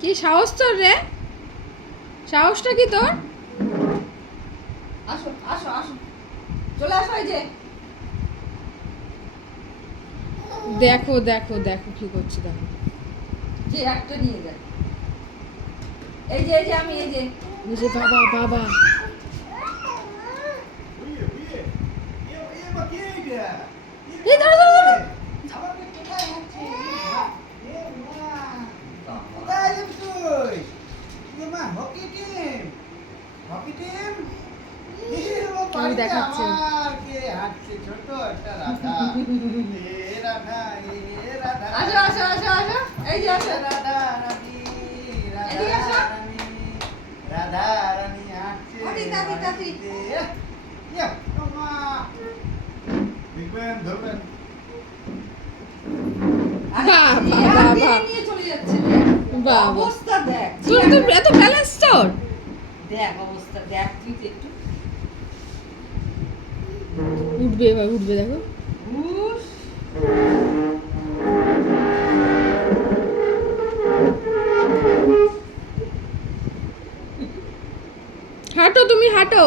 কি সাহস তোর রে? সাহসটা কি তোর? আসো আসো আসো, চলে আসো। এই যে দেখো দেখো দেখো কি করছে দেখো। যে একটা নিয়ে যায়। এই যে আমি এই যে বুঝে বাবা বাবা। এই দাঁড়া দাঁড়া দাঁড়া। আমি দেখাচ্ছি। আসো আসো আসো আসো, এই যে আসো। এদিকে আসো। রাধা রানী আসছে। তাড়াতাড়ি, তাড়াতাড়ি। দেখবেন ধরবেন। আরে, বাবা, চেয়ার বাবা। দিয়ে নিয়ে চলে যাচ্ছে। বাবা। অবস্থা দেখ, তোর তো এত ব্যালেন্স তোর। দেখ অবস্থা দেখ, তুই তো একটু উঠবে এবার উঠবে দেখো। উস, হাঁটো তুমি হাঁটো।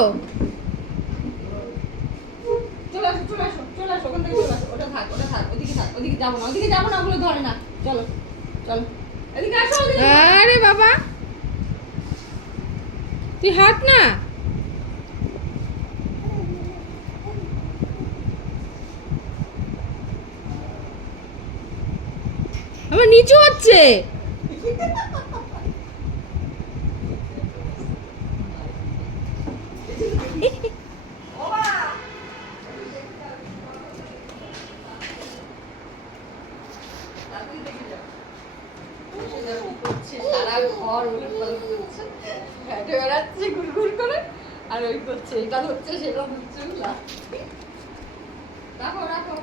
চলে আসো চলে আসো চলে আসো, ওখান থেকে চলে আসো। ওটা থাক ওটা থাক, ওদিকে থাক, ওদিকে যাবো না, ওদিকে যাবো না, ওগুলো ধরে না। চলো চলো, এদিকে আসো, ওদিকে। আরে বাবা তুই হাঁট না। আমার নিচু হচ্ছে। ওবা, তাড়াতাড়ি দেখে যাও। বসে যাও, কি করছে? সারা ঘর উলটপালট করছে, হেঁটে বেড়াচ্ছে ঘুরঘুর করে, আর ওই করছে, এটা হচ্ছে সেটা হচ্ছে। রাখো রাখো,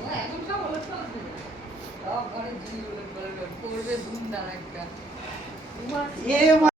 ও এখন সব উলটপালট হয়ে যাবে। সব ঘরে জি উলটপালট করবে, ধুমধাম একটা। ঘুমাচ্ছে।